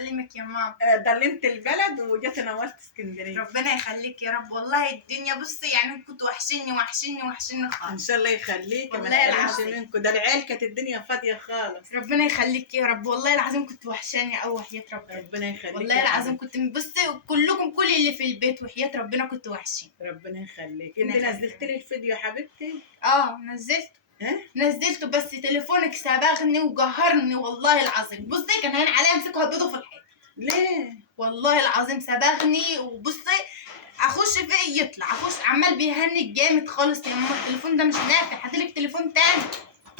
يسلمك يا ماما. ضلمت البلد وجيت نورت اسكندريه. ربنا يخليك يا رب، والله الدنيا بصي يعني كنت وحشني خالص. ان شاء الله يخليك، ما والله تحرمش العظيم. منكم، ده العيال كانت الدنيا فاضيه خالص. ربنا يخليك يا رب، والله العظيم كنت وحشاني قوي وحياة ربنا. ربنا يخليك والله العظيم كنت بصي كلكم، كل اللي في البيت وحياة ربنا كنت وحشين. ربنا يخليك. انت نزلت لي الفيديو يا حبيبتي؟ نزلته. ها؟ نزلته بس تليفونك صبغني وقهرني والله العظيم. بصي كان هين عليا امسكه هبيضه في الحيط. ليه؟ والله العظيم صبغني، وبصي اخش فيه يطلع، اخش عمال بيهنج جامد خالص. يا ماما التليفون ده مش نافع، هاتلك تليفون تاني.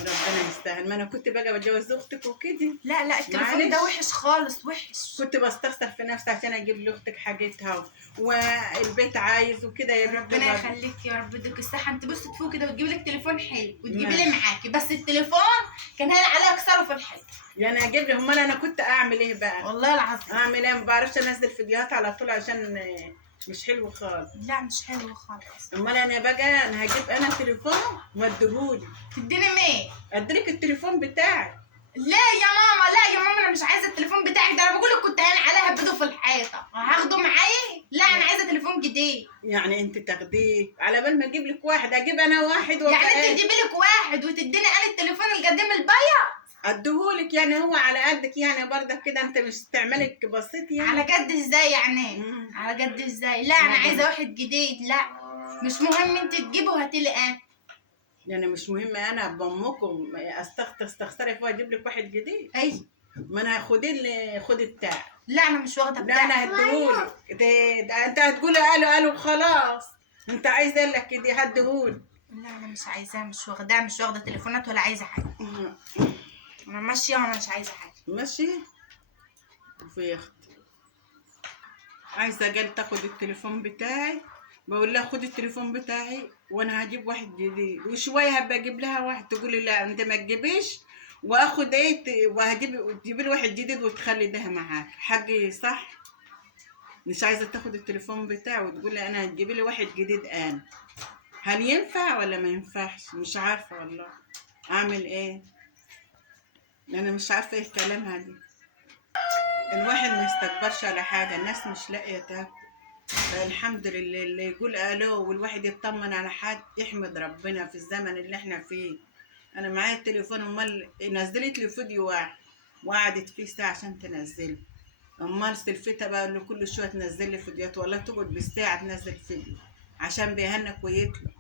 ربنا يستاهل، ما انا كنت بقى بتجوز اختك وكده. لا التليفون ده وحش خالص، وحش. كنت بستخسر في نفسي عشان اجيب لاختك حاجتها والبيت عايز وكده يا بنت. ربنا يخليك يا رب، اديك الصحه. انت بصي تفوق كده وتجيبي لك تليفون حلو وتجيبي لي معاكي، بس التليفون كان هين عليا اكسره في الحيط. يعني اجيب لي، امال انا كنت اعمل ايه بقى؟ والله العظيم اعمل ايه؟ ما بعرفش انزل فيديوهات على طول عشان مش حلو خالص. لا مش حلو خالص. امال انا بقى انا هجيب انا تليفون واديهولي. تديني مين؟ اديلك التليفون بتاعي. لا يا ماما انا مش عايزه التليفون بتاعك ده، انا بقول لك كنت هين عليها بيضه في الحيطه هاخده معايا. لا انا عايزه تليفون جديد. يعني انت تاخديه على بال ما اجيب لك واحد، اجيب انا واحد يعني انت تجيبي لك واحد وتديني انا التليفون القديم البيع؟ اديهولك يعني هو على قدك يعني برضك كده، انت مش تعملك بسيط يعني. على قد ازاي يعني؟ على قد ازاي؟ لا انا عايزه واحد جديد. لا مش مهم، انت تجيبه وهاتلي انا. يعني مش مهم انا بامكم استخسري فيها اجيب لك واحد جديد؟ اي ما انا خدي بتاعي. لا انا مش واخده لا بتاعي. انا هديهولك. ده انت هتقولي قالوا خلاص. انت عايزه لك كده هديهولك. لا انا مش عايزاه، مش واخده تليفونات ولا عايزه حاجه. انا ماشيه وانا مش عايزه حاجه. ماشي. وفي اختي عايزه قال تاخد التليفون بتاعي، بقول لها خدي التليفون بتاعي وانا هجيب واحد جديد، وشويه هبقى اجيب لها واحد، تقولي لا انت ما تجيبيش واخد ايه وتجيبي لي واحد جديد وتخلي ده معاك. حقي صح؟ مش عايزه تاخد التليفون بتاعي وتقولي انا هتجيبي لي واحد جديد. انا هل ينفع ولا ما ينفعش؟ مش عارفه والله اعمل ايه. انا مش عارفه ايه كلامها دي. الواحد ما يستكبرش على حاجه، الناس مش لاقيه تاكل. الحمد لله اللي يقول الو والواحد يطمن على حد يحمد ربنا في الزمن اللي احنا فيه. انا معايا التليفون، امال نزلت لي فيديو واحد وقعدت فيه ساعه عشان تنزله. امال سلفتها بقى اللي كل شويه تنزل لي فيديوهات، ولا تقعد بالساعه تنزل فيديو عشان بيهنك ويطلع.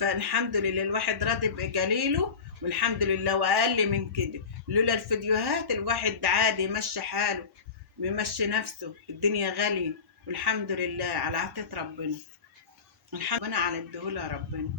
فالحمد لله الواحد راضي بقليله، والحمد لله واقل من كده. لولا الفيديوهات الواحد عادي يمشي حاله بيمشي نفسه. الدنيا غاليه والحمد لله على عطية ربنا. الحمد لله على الدهولة ربنا.